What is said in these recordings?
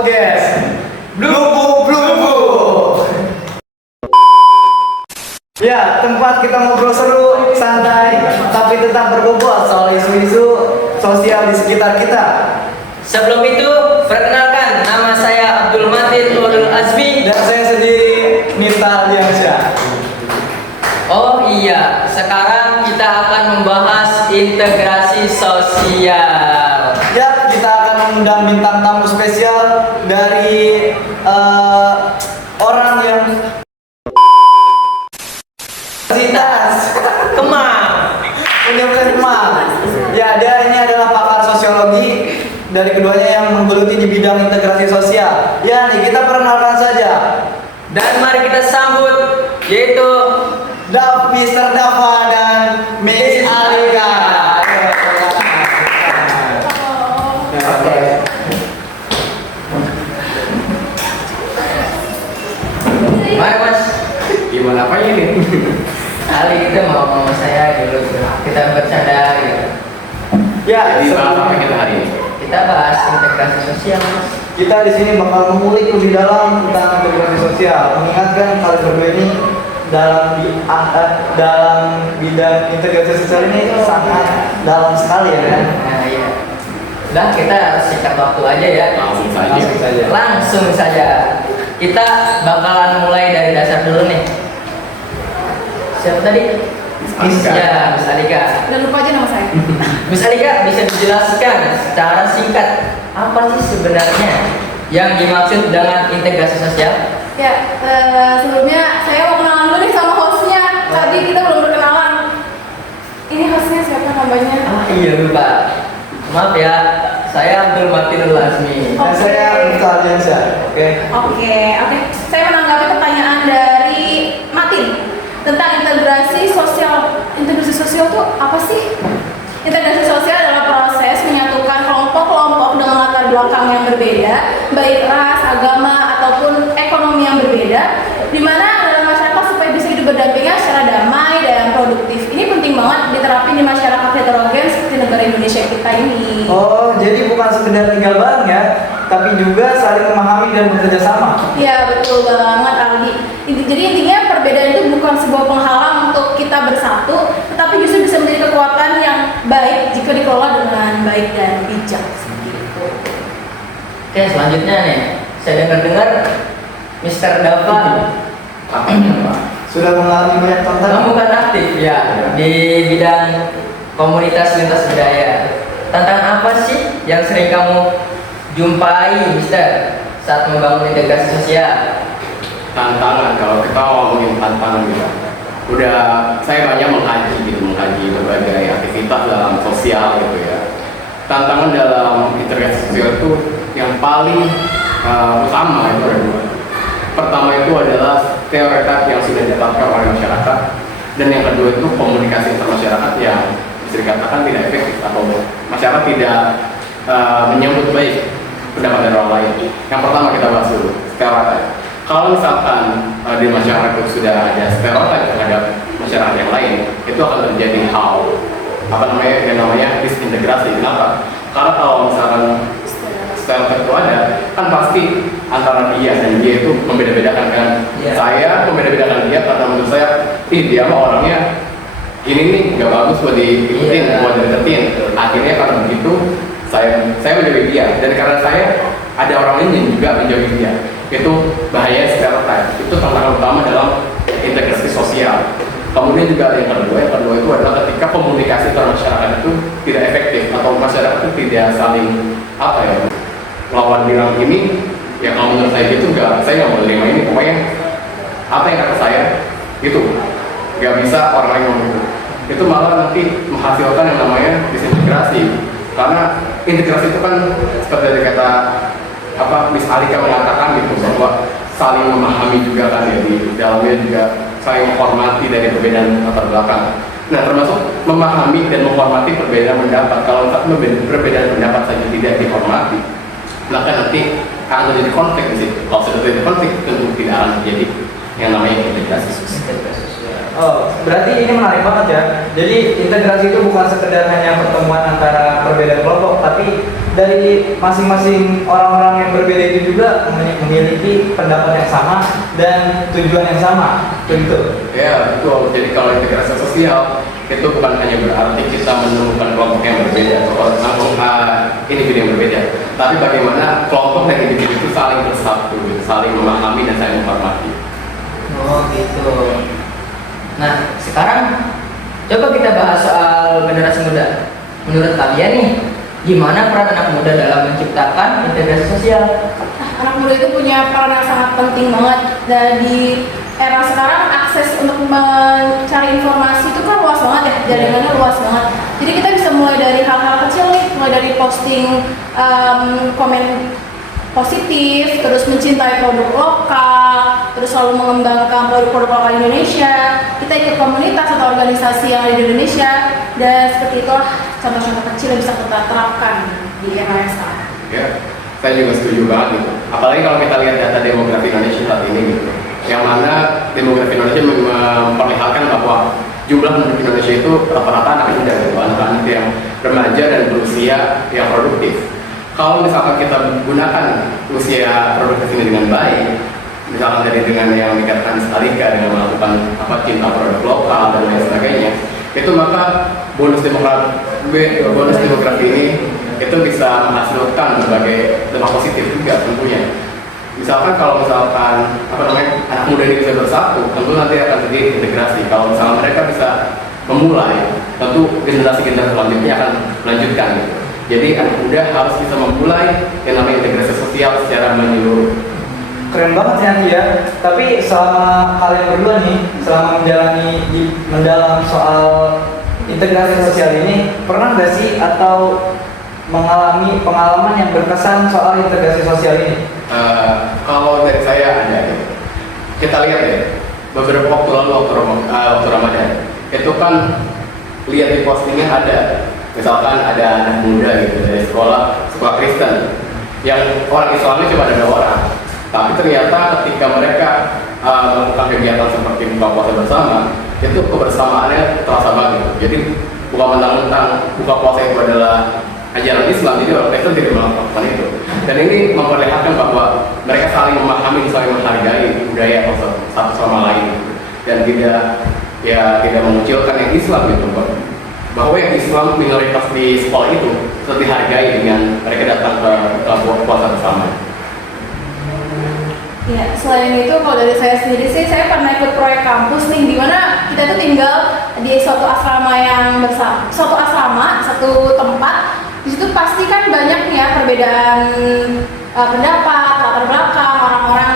Podcast Blubu. Ya, tempat kita ngobrol seru, santai, tapi tetap berbobot soal isu-isu sosial di sekitar kita. Sebelum itu, perkenalkan, nama saya Abdul Matin Nurul Azmi. Dan saya sendiri, Nita Aliansyah. Oh iya, sekarang kita akan membahas integrasi sosial. Ya, kita akan mengundang bintang tamu spesial dari orang yang Universitas Kemang. Ya, dia ini adalah pakar sosiologi dari keduanya yang menggeluti di bidang integrasi sosial. Ya, nih kita perkenalkan saja. Dan mari kita sambut, yaitu Mr. Dava dan Miss Alika. Mari Mas. Gimana apa ini? Kali kita mau saya dulu, kita bercanda gitu. Ya, Jadi bahas apa kita hari ini? Kita bahas integrasi sosial, Mas. kita di sini bakal mengulik lebih dalam tentang integrasi sosial. Mengingatkan kalian berdua ini dalam bidang integrasi sosial ini sangat dalam sekali ya kan? Nah, iya. Udah, kita sikat waktu aja ya. Langsung saja. Langsung saja. Kita bakalan mulai dari dasar dulu nih. Siapa tadi? Alika. Ya, Miss Alika. Dan lupa aja nama saya. Miss Alika, bisa dijelaskan secara singkat apa sih sebenarnya yang dimaksud dengan integrasi sosial? Ya, sebelumnya saya mau kenalan dulu nih sama hostnya. Tadi kita belum berkenalan. Ini hostnya siapa namanya? Ah iya lupa. Maaf ya, saya Abdul Matin Lazmi. Dan saya Nita Aliansyah. Oke. Oke. Saya menanggapi pertanyaan dari Matin tentang integrasi sosial. Integrasi sosial itu apa sih? Integrasi sosial adalah proses menyatukan kelompok-kelompok dengan latar belakang yang berbeda, baik ras, agama, ataupun ekonomi yang berbeda, di mana dalam masyarakat supaya bisa hidup berdampingan secara damai dan produktif. Ini penting banget diterapin di masyarakat heterogen seperti negara Indonesia kita ini. Oh, jadi bukan sekedar tinggal bareng ya, tapi juga saling memahami dan bekerja sama. Ya betul banget Aldi. Jadi intinya perbedaan itu bukan sebuah penghalang untuk kita bersatu, tetapi justru bisa menjadi kekuatan yang baik jika dikelola dengan baik dan bijak. Oke, selanjutnya nih, saya dengar-dengar Mr. Dava Apa ini, Pak? Sudah mengalami banyak tantangan. kamu kan aktif ya di bidang komunitas lintas budaya. Tantangan apa sih yang sering kamu jumpai, Mister, saat membangun integrasi sosial? Tantangan, kalau kita ngomongin tantangan gitu, udah saya banyak mengkaji berbagai aktivitas dalam sosial gitu ya. Tantangan dalam integrasi sosial itu yang paling utama itu ada dua. Pertama itu adalah stereotip yang sudah ditetapkan oleh masyarakat, dan yang kedua itu komunikasi antar masyarakat yang bisa dikatakan tidak efektif atau masyarakat tidak menyambut baik pendapat dari orang lain. Yang pertama kita bahas dulu stereotip. Kalau misalkan di masyarakat itu sudah ada stereotip terhadap masyarakat yang lain, itu akan terjadi hal yang namanya disintegrasi. Kenapa? Karena kalau misalkan stereotip itu ada, kan pasti antara dia dan dia itu membeda-bedakan kan. Iya. Saya membeda-bedakan dia karena menurut saya, dia mah orangnya ini nih nggak bagus buat diikutin, Iya. buat dideketin. Akhirnya karena begitu saya menjauhi dia, dan karena saya ada orang lain yang juga menjauhi dia. Itu bahaya stereotip. Itu tantangan utama dalam integrasi sosial. Kemudian juga yang kedua itu adalah ketika komunikasi antar masyarakat itu tidak efektif atau masyarakat itu tidak saling lawan bilang ini, ya kalau menurut saya gitu saya nggak mau terima ini. Pokoknya apa yang kata saya itu nggak bisa orang lain ngomong itu. Itu malah nanti menghasilkan yang namanya disintegrasi. Karena integrasi itu kan seperti kata Miss Alika mengatakan gitu, bahwa saling memahami juga kan ya, di dalamnya juga saling menghormati dari perbedaan latar belakang. Nah, termasuk memahami dan menghormati perbedaan pendapat. Kalau perbedaan pendapat saja tidak dihormati, maka nanti akan terjadi konflik di situ. Kalau sudah terjadi konflik, tentu tidak akan terjadi yang namanya integrasi sosial. Oh, berarti ini menarik banget ya. Jadi integrasi itu bukan sekedar hanya pertemuan antara perbedaan kelompok, tapi dari masing-masing orang-orang yang berbeda itu juga memiliki pendapat yang sama dan tujuan yang sama, begitu. Ya, betul. Jadi kalau integrasi sosial itu bukan hanya berarti kita menemukan kelompok yang berbeda atau individu yang berbeda, tapi bagaimana kelompok dan individu itu saling bersatu, saling memahami dan saling menghormati. Oh gitu. Nah sekarang coba kita bahas soal generasi muda. Menurut kalian nih, gimana peran anak muda dalam menciptakan integrasi sosial? Anak muda itu punya peran yang sangat penting banget. Dan di era sekarang akses untuk mencari informasi itu kan luas banget ya, jaringannya luas banget. Jadi kita bisa mulai dari hal-hal kecil nih, mulai dari posting komen positif, terus mencintai produk lokal, terus selalu mengembangkan produk-produk lokal Indonesia. Kita ikut komunitas atau organisasi yang ada di Indonesia, dan seperti itulah contoh-contoh kecil yang bisa kita terapkan di era yang sekarang. Ya, saya juga setuju banget gitu. Apalagi kalau kita lihat data demografi Indonesia saat ini gitu, yang mana demografi Indonesia memperlihatkan bahwa jumlah penduduk Indonesia itu rata-rata anak muda, gitu, anak-anak yang remaja dan berusia yang produktif. Kalau misalkan kita gunakan usia produktif ini dengan baik, misalkan tadi dengan yang dikatakan Stalika dengan melakukan cinta produk lokal dan lain sebagainya, itu maka bonus demografi ini itu bisa menghasilkan berbagai dampak positif juga tentunya. Misalkan kalau misalkan anak muda ini bisa bersatu, tentu nanti akan terjadi integrasi. Kalau misalkan mereka bisa memulai, tentu generasi-generasi selanjutnya akan melanjutkan gitu. Jadi anak muda harus bisa memulai yang namanya integrasi sosial secara menyeluruh. Keren banget ya Andi ya. Tapi selama kalian berdua nih, selama mendalam soal integrasi sosial ini, pernah nggak sih atau mengalami pengalaman yang berkesan soal integrasi sosial ini? Kalau dari saya ada gitu. Kita lihat ya, beberapa waktu lalu waktu Ramadan itu kan lihat di postingnya ada, misalkan ada anak muda gitu dari sekolah Kristen yang orang Islamnya cuma ada 2 orang, tapi ternyata ketika mereka melakukan kegiatan seperti buka puasa bersama, itu kebersamaannya terasa banget. Jadi bukan mentang-mentang buka puasa itu adalah ajaran Islam, jadi orang Kristen tidak melakukan itu. Dan ini memperlihatkan bahwa mereka saling memahami, saling menghargai budaya satu sama lain, dan tidak mengucilkan yang Islam gitu, bahwa yang Islam minoritas di sekolah itu tetap dihargai dengan mereka datang ke puasa bersama. Ya, selain itu kalau dari saya sendiri sih, saya pernah ikut proyek kampus nih, di mana kita itu tinggal di suatu asrama satu tempat. Di situ pasti kan banyak ya perbedaan pendapat, latar belakang orang-orang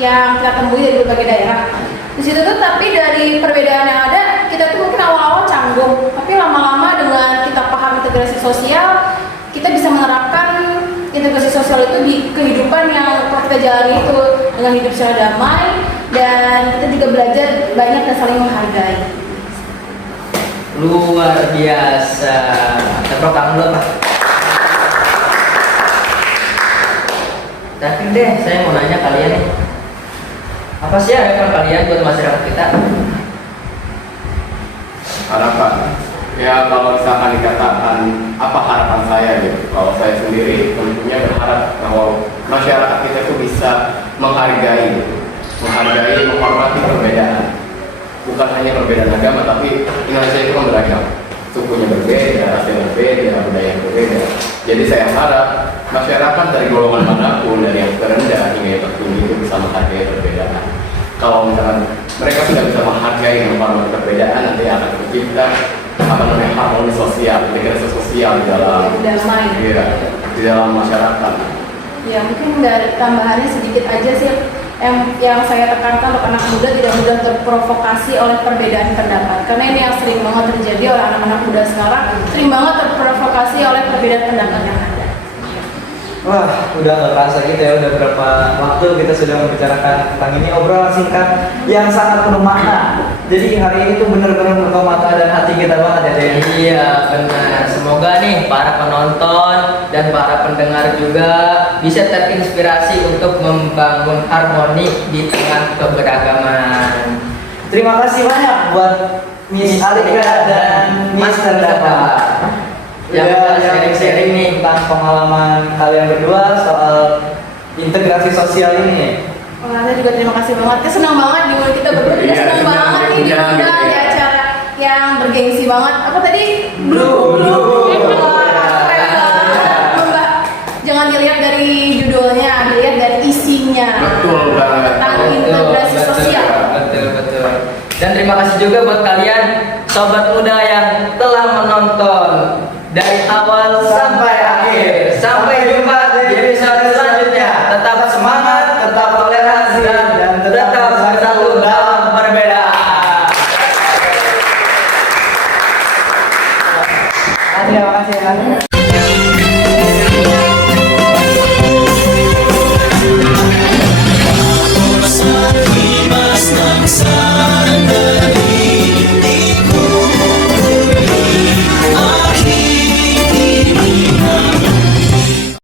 yang kita temui dari berbagai daerah. Di situ tuh, tapi dari perbedaan yang ada, kita tuh mungkin awal-awal canggung, tapi lama-lama dengan kita paham integrasi sosial, kita bisa menerapkan integrasi sosial itu di kehidupan yang kita jalani itu dengan hidup secara damai, dan kita juga belajar banyak dan saling menghargai. Luar biasa. Tepuk tangan dulu Pak. Tapi deh, saya mau nanya kalian nih, apa sih harapan kalian buat masyarakat kita? Harapan? Ya kalau misalkan dikatakan apa harapan saya gitu, kalau saya sendiri tentunya berharap bahwa masyarakat kita itu bisa menghargai, menghormati perbedaan. Bukan hanya perbedaan agama, tapi Indonesia itu kan beragam, sukunya berbeda, rasnya berbeda, budaya berbeda. Jadi saya harap masyarakat dari golongan manapun, dari yang terendah hingga yang tertinggi itu bisa menghargai perbedaan. Kalau misalkan mereka sudah bisa menghargai dan menghormati perbedaan, nanti akan tercipta harmoni sosial, integrasi sosial di dalam masyarakat. Ya mungkin dari tambahannya sedikit aja sih, yang saya tekankan untuk anak muda tidak mudah terprovokasi oleh perbedaan pendapat, karena ini yang sering banget terjadi oleh anak-anak muda sekarang, sering banget terprovokasi oleh perbedaan pendapat yang ada. Wah, udah nggak kerasa gitu ya, udah berapa waktu kita sudah membicarakan tentang ini, obrolan singkat yang sangat penuh makna. Jadi hari ini tuh bener-bener membuka mata dan hati kita banget ya Dea. Iya benar. Semoga nih para penonton dan para pendengar juga bisa terinspirasi untuk membangun harmoni di tengah keberagaman. Terima kasih banyak buat Miss Alika dan Mr. Dava yang udah sharing-sharing nih tentang pengalaman kalian berdua soal integrasi sosial ini. Wah, saya juga terima kasih banget. Kita senang banget di mulut kita berdua. Kita Iya, senang senang banget nih punya diundang gitu di ya. acara yang bergengsi banget. Apa tadi? Blue. Wah, keren banget. Mbak, jangan dilihat dari judulnya, dilihat dari isinya. Betul banget. Tentang integrasi sosial. Betul. Dan terima kasih juga buat kalian sobat muda yang telah menonton dari awal sampai akhir. Sampai